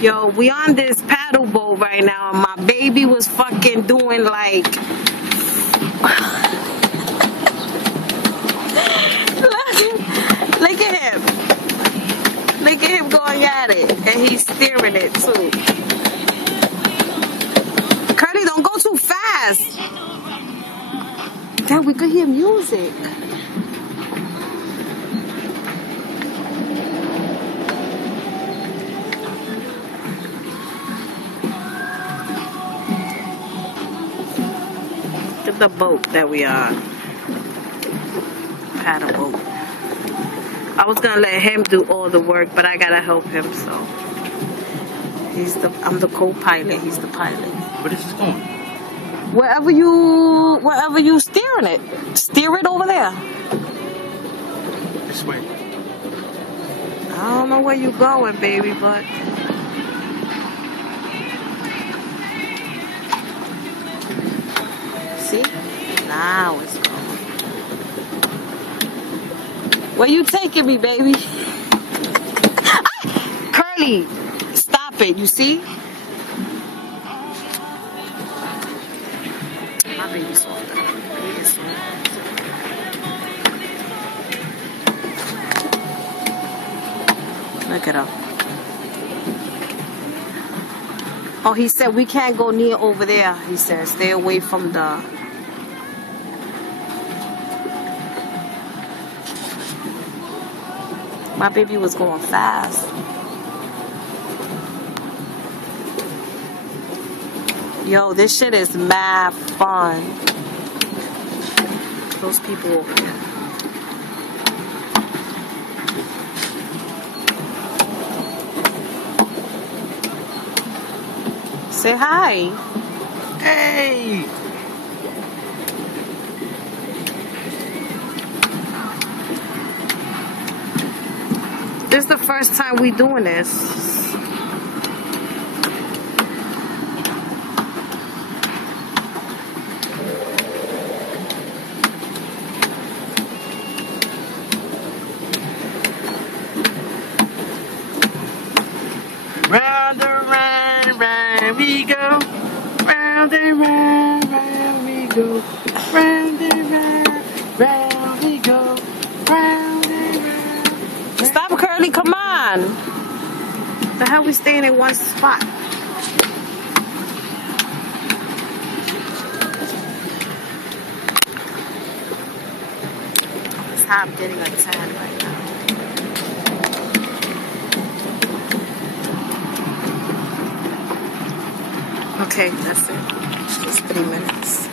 Yo, we on this paddle boat right now. My baby was fucking doing like... Look at him. Look at him going at it. And he's steering it too. Curly, don't go too fast. Damn, we could hear music. Look at the boat that we are. Paddle boat. I was gonna let him do all the work, but I gotta help him, so I'm the co-pilot, he's the pilot. Where is this going? Wherever you steering it. Steer it over there. This way. I don't know where you going, baby, but see? Now it's going. Where you taking me, baby? Curly, stop it, you see? My baby's soft. He is soft. Look at her. Oh, he said we can't go near over there. He said stay away from the... My baby was going fast. Yo, this shit is mad fun. Those people over here. Say hi. Hey! This is the first time we doing this. Round and round, round we go. Round and round, round we go. Round and round, round we go. Round and round. Stop, Curly, come on. The hell we staying in one spot? That's how I'm getting a tan right now. Okay, that's it. Just 3 minutes.